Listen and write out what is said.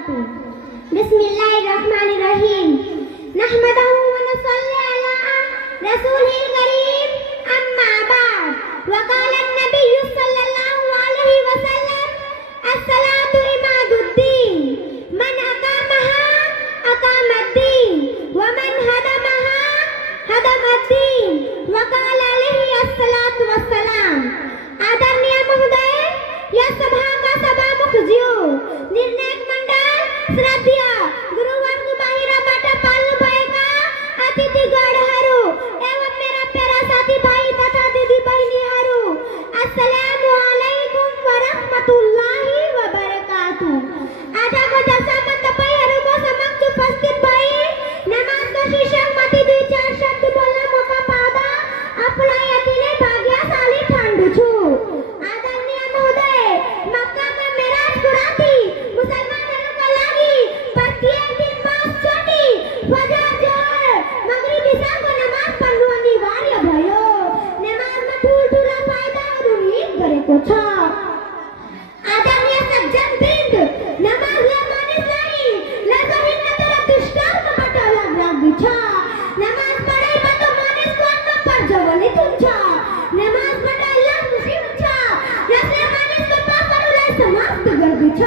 wabarakatuh. Bismillahirrahmanirrahim. Nahmadahu wa nusalli ala rasulil karim. Amma ba'd. Wa qala an-nabiy sallallahu alaihi wasallam, as-salatu imaduddin. Man aqamaha aqamad-din wa man hadamaha hadamad-din. Wa qala alaihi as-salatu wassalam. आदरणीय महोदय, या सभा का सभामुख ज्यू, निर्णायक मंडळ, श्रद्धेय गुरुवर्ग बाहिरबाट पाल्नु भएका अतिथिगणहरू एवं मेरा प्यारा साथी भाइ तथा दिदी बहिनीहरू, अस्सलामु अलैकुम वरहमतुल्लाहि वबरकातुह। आजको जलसामा तपाईहरुको समक्ष उपस्थित भई नमाजको शीर्षकमाथि दुई चार शब्द बोल्न मौका पाउँदा आफूलाई अति नै भाग्यशाली ठान्छु छु। आदरणीय महोदय, मक्कामा मेराजको राति मुसलमानहरूका लागि प्रत्येक दिन 5 चोटि फजर, जोहर, मग्रिब, इशाको नमाज पढ्नु अनिवार्य भयो। नमाजमा ठुलठुला फाइदाहरू उल्लेख गरेको छ। आदरणीय सज्जनवृन्द, नमाजले मानिसलाई लजहिन्न तर दुष्कर्मबाट अलग राख्दछ। नमाज पढेबाट मानिसको आत्मा प्रज्वलित हुन्छ। नमाजबाट अल्लाह खुसी हुन्छ, जसले मानिसको पापहरूलाई समाप्त गर्दछ।